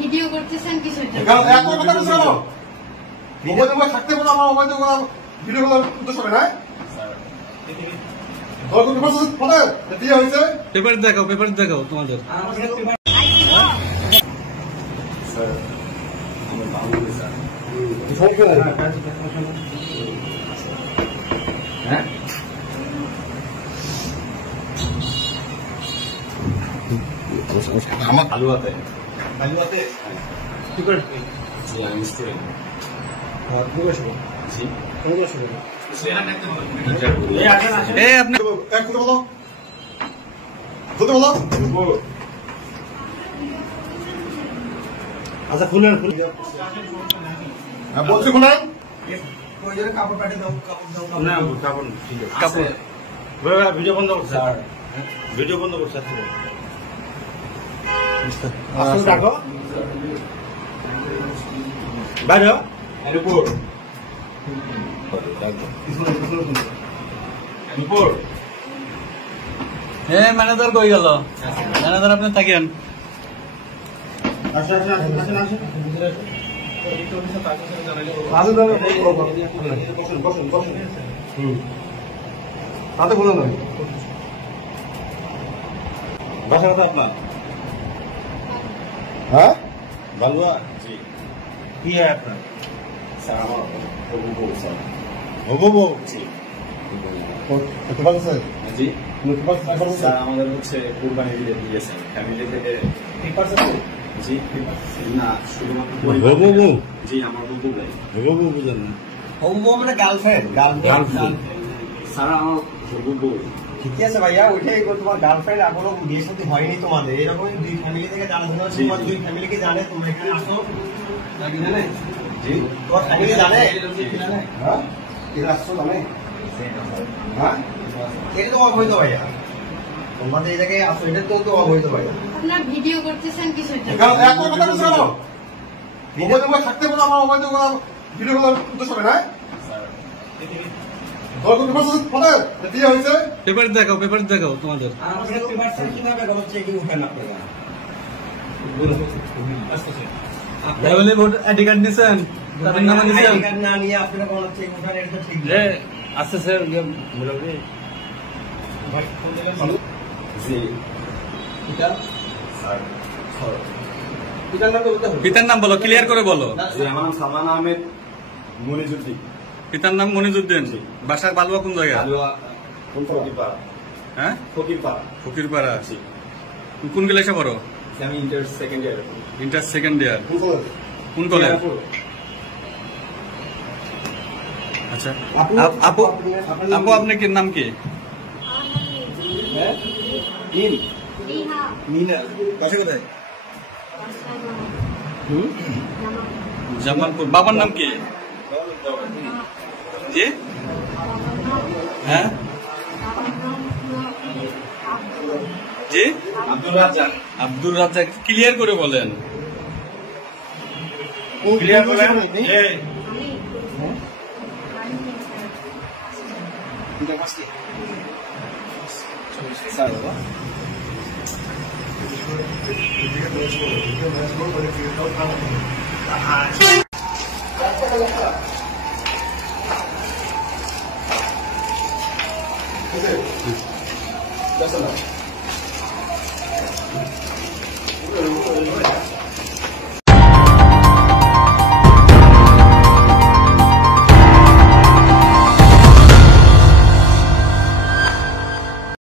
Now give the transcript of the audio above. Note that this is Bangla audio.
ভিডিও করতেছেন কিসের জন্য? এত কথা বলছো কেন? মোবাইল থাকতে বলো আমার মোবাইল ভিডিও করার উদ্দেশ্য হবে না। পেপার দেখাও তোমাদের। আমার আলুয়াতে কি করে জি আমি স্টুডেন্ট জি আপনি বলো আচ্ছা খুলেন বলছি খুলেন কাপড় পাঠিয়ে দাও না কাপড় ঠিক আছে কাপড় ভিডিও বন্ধ করছে ভিডিও বন্ধ করছে আসলে দেখো বাইরে এরপর ম্যানেজার কই গেল? ম্যানেজার আপনি থাকেন। তাতে বলুন বাসা কথা আপনার হ্যাঁ বালুয়া জি কি হয় আপনার স্যার আমার বউ স্যার হবো জি জি স্যার আমাদের হচ্ছে কুরবানি দিয়েছেন ফ্যামিলি থেকে জি না শুধুমাত্র জি আমার বউ বুঝেন না মানে গার্লফ্রেন্ড স্যার আমার বউ ঠিকই আছে ভাইয়া, ওইটাই তোমার গার্লফ্রেন্ড এখনো বিয়ে সাথে হয়নি তোমাদের, এরকম দুই ফ্যামিলি থেকে জানাশোনা তোমার দুই ফ্যামিলিকে জানে, তোমরা একটু আসো নাকি জানে? জি তোমার ফ্যামিলি জানে? হ্যাঁ এরা আসছো জানে? হ্যাঁ এটা তো অবৈধ ভাইয়া, তোমাদের এই জায়গায় আসো, এটা তো অবৈধ ভাইয়া। আপনার ভিডিও করতেছেন কিসের জন্য? এত কথা বলছো কেন? মোবাইল থাকতে বলো আমার মোবাইল ভিডিও করার উদ্দেশ্য হবে না। পেপার দেখাও তোমাদের। চেকিং উঠেন আপনারা ভোট আইডি কার্ড নিছেন? তাদের নামে নিছেন? না নিয়ে আপনারা কোনো চেকিং উঠেন, এটা ঠিক না। আছে স্যার জি পিতার নাম বলো, ক্লিয়ার করে বলো। জি আমার নাম সালমান আহমেদ মনিজুদ্দিন। পিতার নাম মনিজুদ্দিন। বাসা বালুয়া কোন জায়গা? আলুয়া ফকিরপাড়া। হ্যাঁ ফকিরপাড়া। জি কোন ক্লাসে পড়ো? আমি inter second year inter second year. কোন কলেজ? আচ্ছা আপু আপনার কি নাম কি? জামালপুর। বাবার নাম কি? জি হ্যাঁ জি আব্দুর রাজ্জাক। ক্লিয়ার করে বলেন। ক্লিয়ার করেন। স্যার